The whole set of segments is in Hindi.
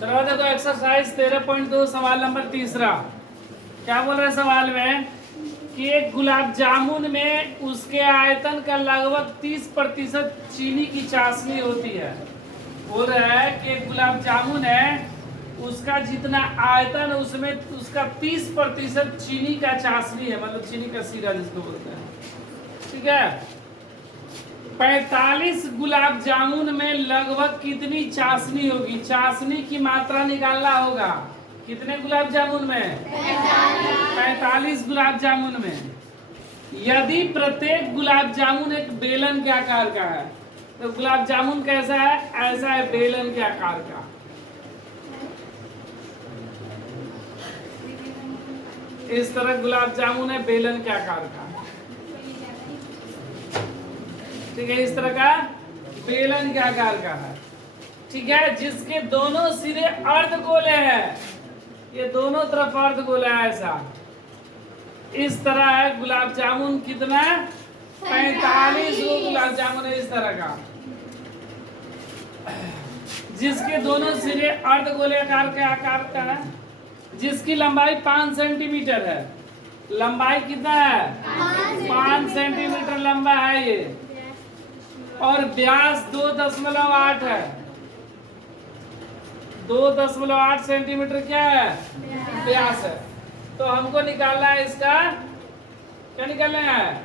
चलो देखो एक्सरसाइज 13.2 सवाल नंबर तीसरा। क्या बोल रहे हैं सवाल में कि एक गुलाब जामुन में उसके आयतन का लगभग 30% चीनी की चाशनी होती है। बोल रहा है कि एक गुलाब जामुन है, उसका जितना आयतन उसमें उसका 30% चीनी का चाशनी है, मतलब चीनी का सीरा जिसको बोलते हैं। ठीक है, 45 गुलाब जामुन में लगभग कितनी चाशनी होगी? चाशनी की मात्रा निकालना होगा। कितने गुलाब जामुन में? 45 गुलाब जामुन में। यदि प्रत्येक गुलाब जामुन एक बेलन के आकार का है, तो गुलाब जामुन कैसा है? ऐसा है, बेलन के आकार का। इस तरह गुलाब जामुन है, बेलन के आकार का। ठीक है, इस तरह का बेलन के आकार का है। ठीक है, जिसके दोनों सिरे अर्धगोले हैं, ये दोनों तरफ अर्धगोला है ऐसा। इस तरह है गुलाब जामुन। कितना? 45 गुलाब जामुन है इस तरह का, जिसके दोनों सिरे अर्धगोले आकार का है, जिसकी लंबाई 5 सेंटीमीटर है। लंबाई कितना है? 5 सेंटीमीटर लंबा है ये, और व्यास 2.8 है। 2.8 सेंटीमीटर क्या है? व्यास है। तो हमको निकालना है इसका, क्या निकालना है?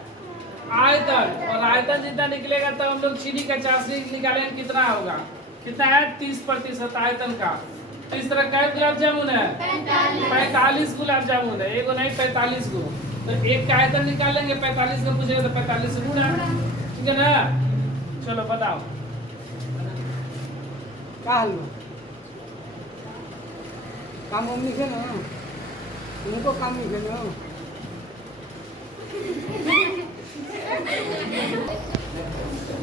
आयतन। और आयतन जितना निकलेगा तो हम लोग चीनी का चाशनी निकालेंगे, कितना होगा? कितना है? 30% आयतन का। तो इस तरह का गुलाब जामुन है 45 गुलाब जामुन है, एक नहीं 45 गो। तो एक का आयतन निकाल लेंगे, 45 का पूछेगा तो 45 से गुणा। ठीक है ना? चलो बताओ का हलवा काम हम लिखे ना, उनको काम लिखे ना।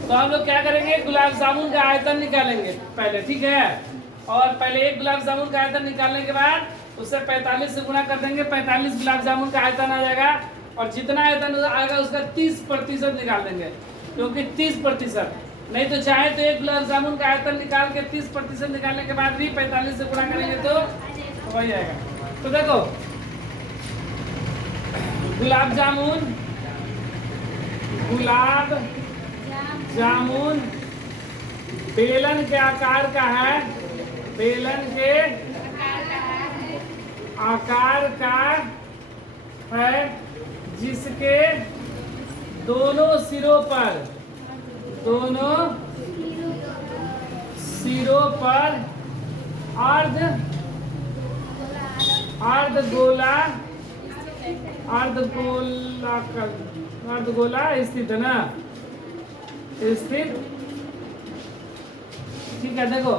तो हम लोग क्या करेंगे? गुलाब जामुन का आयतन निकालेंगे पहले। ठीक है, और पहले एक गुलाब जामुन का आयतन निकालने के बाद उससे 45 से गुणा कर देंगे। 45 गुलाब जामुन का आयतन आ जाएगा, और जितना आयतन आएगा उसका 30% निकाल देंगे, क्योंकि 30%। नहीं तो चाहे तो एक गुलाब जामुन का आयतन निकाल के 30% निकालने के बाद भी 45 से गुणा करेंगे तो वही आएगा। तो देखो गुलाब जामुन बेलन के आकार का है, बेलन के आकार का है, जिसके दोनों सिरों पर अर्धगोला स्थित है ना, स्थित। ठीक है, देखो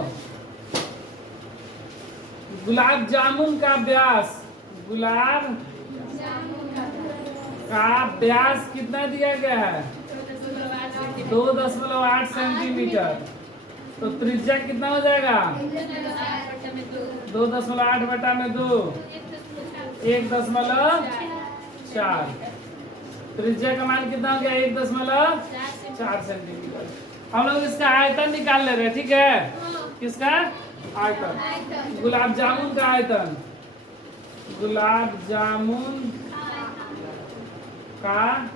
गुलाब जामुन का व्यास, गुलाब का व्यास कितना दिया गया है? 2.8 सेंटीमीटर। तो त्रिज्या कितना हो जाएगा? 2.8 बटा में 2, 1.4। त्रिज्या का मान कितना हो गया? 1.4 सेंटीमीटर। हम लोग इसका आयतन निकाल ले रहे हैं। ठीक है, किसका आयतन? गुलाब जामुन का आयतन। गुलाब जामुन का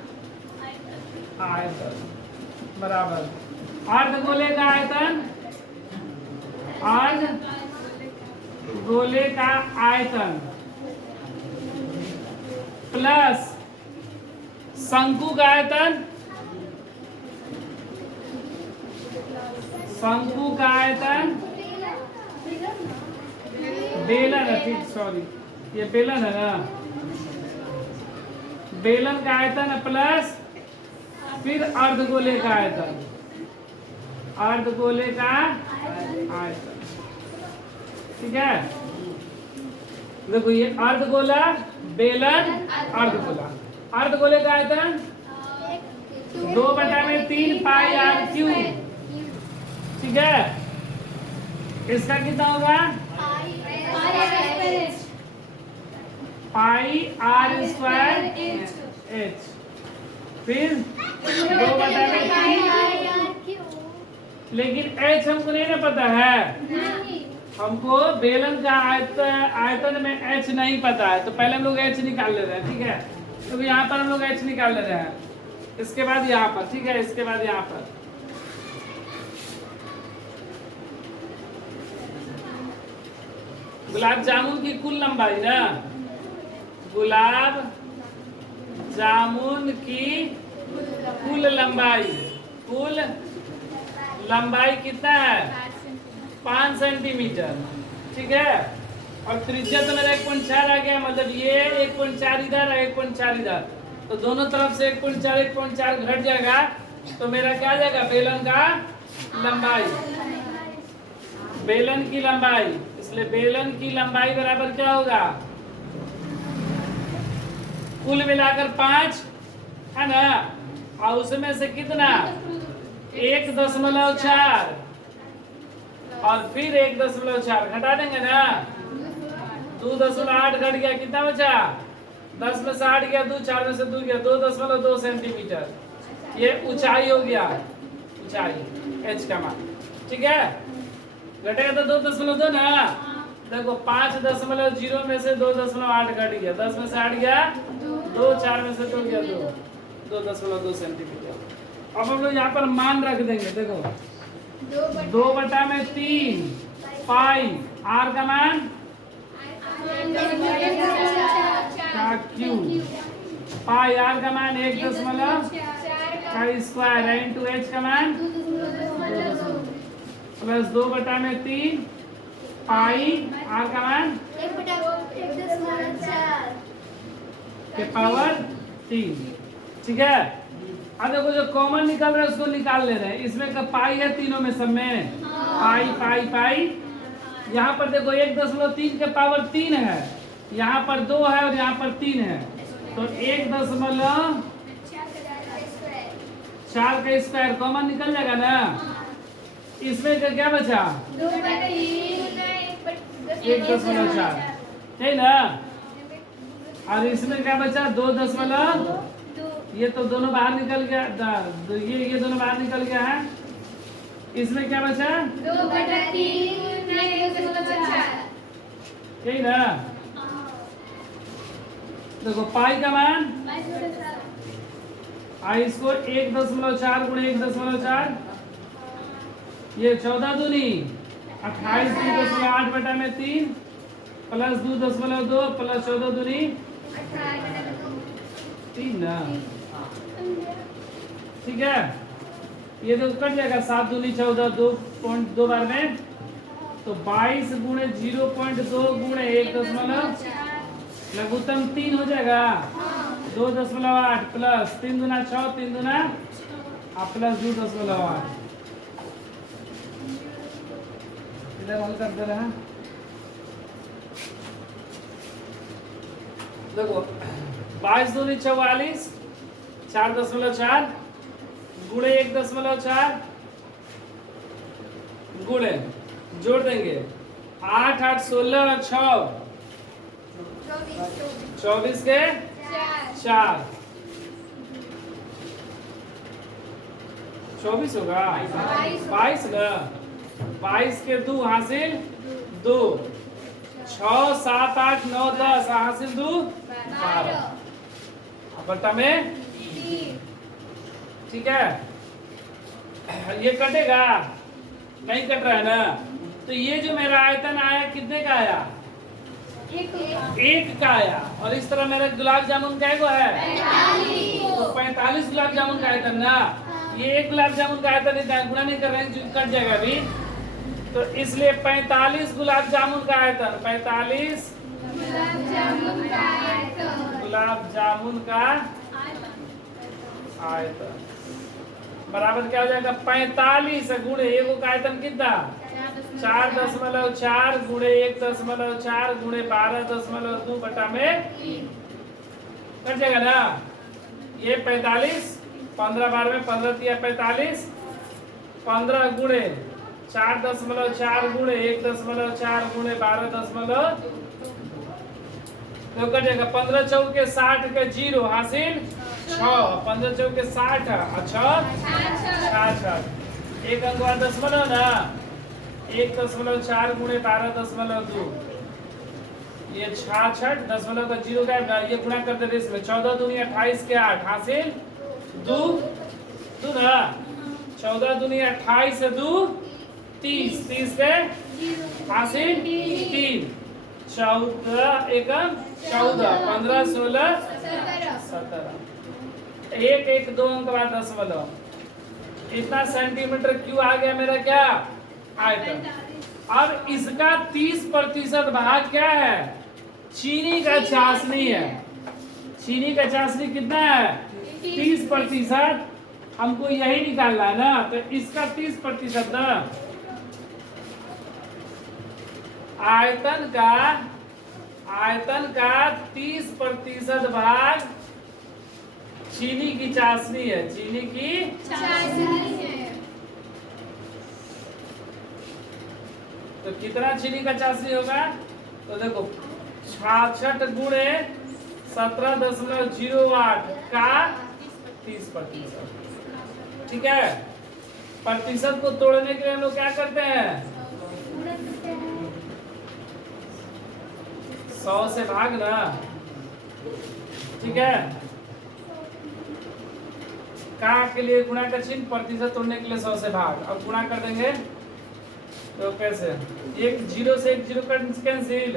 आयतन बराबर अर्धगोले का आयतन, अर्धगोले का आयतन प्लस शंकु का आयतन, शंकु का आयतन, बेलन है, ठीक, सॉरी ये बेलन है ना, बेलन का आयतन है प्लस फिर अर्धगोले का आयतन, अर्धगोले का आयतन। ठीक है, देखो ये अर्धगोला, बेलन, अर्धगोला। अर्धगोले का आयतन 2/3 पाई आर क्यूब। ठीक है, इसका कितना होगा? पाई आर स्क्वायर एच। फिर 2/3, लेकिन एच हमको नहीं ना पता है, हमको बेलन का आयतन में h नहीं पता है, तो पहले हम लोग h निकाल ले रहे हैं, ठीक है। तो यहाँ पर हम लोग h निकाल ले रहे हैं, इसके बाद यहाँ पर, ठीक है, इसके बाद यहाँ पर गुलाब जामुन की कुल लंबाई ना, गुलाब जामुन की कुल लंबाई कितना है? 5 सेंटीमीटर, ठीक है। और त्रिज्या तो मेरा 1.4 आ गया, मतलब ये 1.4 इधर है, 1.4 इधर, तो दोनों तरफ से 1.4 घट जाएगा, तो मेरा क्या आ जाएगा? बेलन का लंबाई, बेलन की लंबाई। इसलिए बेलन की लंबाई बराबर क्या होगा? कुल मिलाकर 5 है ना, और उसमें से कितना? 1.4 और फिर 1.4 घटा देंगे ना, 2.8 घट गया, कितना बचा? 10 में से 8 गया, 2 4 में से 2 गया, 2.2 सेंटीमीटर। ये ऊंचाई हो गया, ऊंचाई h का मान, ठीक है। घटेगा तो 2.2 ना, देखो 5.0 में से 2.8 घट गया, 10 में से 8 गया, 2 4 में से 2 गया, 2.2 सेंटीमीटर। अब हम लोग यहाँ पर मान रख देंगे, देखो 2/3 पाई r का मान का क्यूब, पाई r का मान 1 का स्क्वायर इंटू h का मान प्लस 2/3 पाई r का मान के पावर 3, ठीक है। अब देखो जो कॉमन निकल रहा है उसको निकाल ले रहे हैं, इसमें का पाई है तीनों में, सब में पाई पाई पाई। यहाँ पर देखो 1.3 के पावर 3 है, यहाँ पर 2 है और यहाँ पर 3 है, तो 1.4 का स्क्वायर कॉमन निकल जाएगा ना। इसमें का क्या बचा? 1.4, है ना। और इसमें क्या बचा? 2. ये तो दोनों बाहर निकल गया, ये दोनों बाहर निकल गया है। इसमें क्या बचा? 2/3 ठीक ना। देखो पाई का मान इसको 1.4 गुणे 1.4, ये 14 दूनी 28 2.8/3 प्लस 2.2 प्लस 14 दूनी 3 ना, ठीक है। ये तो कट जाएगा, 7 दूनी 14, 2 बार में, तो 22 गुणे 0.2 गुणे 1 लघुत्तम 3 हो जाएगा, 2.8 प्लस 3 दूना 6, 3 दूना प्लस 2.8। इधर हल कर दे रहे हैं, देखो 22 दूनी 44, 4.4 गुणे 1.4 गुणे, जोड़ देंगे 8 8 16 और 6 24 के 4 24 होगा, 22 ना, 22 के 2 हासिल 2, 6 7 8 9 10 हासिल 2 12 बटा में, ठीक है। ये कटेगा नहीं, कट रहा है ना, तो ये जो मेरा आयतन आया कितने का आया? 1 का आया। और इस तरह मेरा गुलाब जामुन का है 45, तो 45 गुलाब जामुन का आयतन ना, ये 1 गुलाब जामुन का आयतन इतना गुणा नहीं कर रहे हैं, कट जाएगा अभी, तो इसलिए 45 गुलाब जामुन का आयतन, 45 गुलाब जामुन का आयतन बराबर क्या हो जाएगा? 45 गुणे 1 का आयतन कितना? 4.4 गुणे 1.4 गुणे 12.2 बटा में कट जाएगा ना। ये 45, 15 बार में 15 दिया 45, 15 गुणे 4.4 गुणे 1.4 गुणे 12.2 तो कट जाएगा। 15 चौके 60 के 0 हासिल 6, 15 चौके 60 अच्छा 66, एक अंक 10 ना, 1.4 गुणे 12.2, ये 66.0 का ये गुणा कर देते इसमें 14 दूनी 28 के 8 हासिल 2 2 ना 14 दूनी 28 से 2 30 30 के हासिल 3 14 एकम 14 15 16 17 एक एक 2 अंक बाद दशमलव इतना सेंटीमीटर क्यूब आ गया मेरा क्या आयतन। अब इसका 30% भाग क्या है चीनी का चाशनी है। चीनी का चाशनी कितना है 30%। हमको यही निकालना है ना तो इसका 30% ना आयतन का 30% भाग चीनी की चाशनी है। चीनी की तो कितना चीनी का चाशनी होगा तो देखो 66 गुणे 17.08 का 30%। ठीक है प्रतिशत को तोड़ने के लिए हम लोग क्या करते हैं 100 से भाग ना। ठीक है का के लिए गुणा का चिन्ह प्रतिशत तोड़ने के लिए 100 से भाग। अब गुणा कर देंगे तो कैसे एक 0 से एक 0 कैंसिल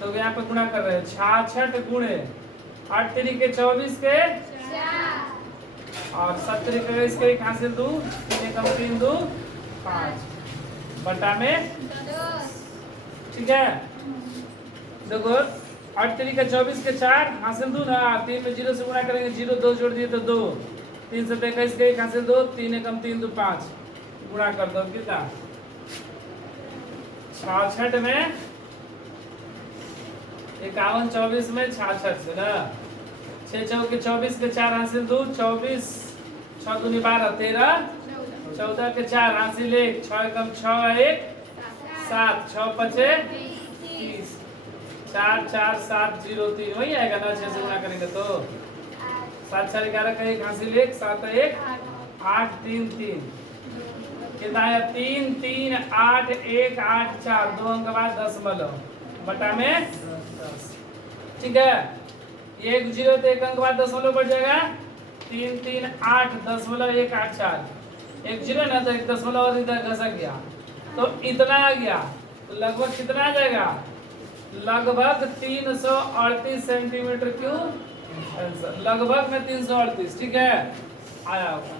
तो यहाँ पे गुणा कर रहे हैं 66 गुणे 8 तरीके 24 के और 70 के इसके एक हासिल 2 3 कम 3 2 5 बटा में। ठीक है देखो 8 तरीके 24 के 4 हासिल 2 ना 3 में 0 से गुणा करेंगे 0 2 जोड़ दिए तो 2 3 से 21 के एक हासिल 2 3 कम 3 2 5 गुणा कर दो कितना 66 में 51 24 में 66 से ना 6 चौके 24 के 4 हासिल 2 24 6 दूनी 12 13 14 के 4 हासिल 1 6 कम 6 1 7 6 5 30 4 4 7 0 3 वही आएगा ना 6 से गुणा करेंगे तो 7 4 11 का एक हासिल 1 7 1 8 3 3 कितना है 3 3 8 1 8 4 2 अंक बाद दशमलव बटा में 10। ठीक है एक 0 तो एक अंक बाद दशमलव बढ़ जाएगा 3 3 8 दशमलव 1 8 4 एक 0 ना तो एक दशमलव और इधर घसक गया तो इतना आ गया तो लगभग कितना आ जाएगा लगभग 338 सेंटीमीटर क्यूब लगभग में 338। ठीक है आया होगा।